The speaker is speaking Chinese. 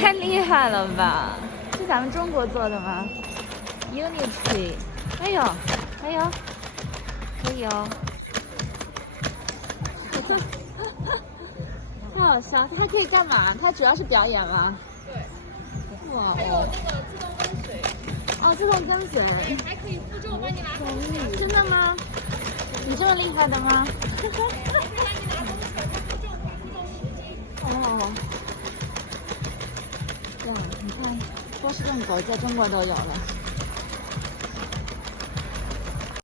太厉害了吧！是咱们中国做的吗 ？Unity， 哎呦，哎呦，可以哦。太好笑，它可以干嘛？它主要是表演吗？对。哇哦。哦，自动跟随。还可以负重帮你拿东西。真的吗？你这么厉害的吗？哦。对，你看，波士顿狗在中国都有了。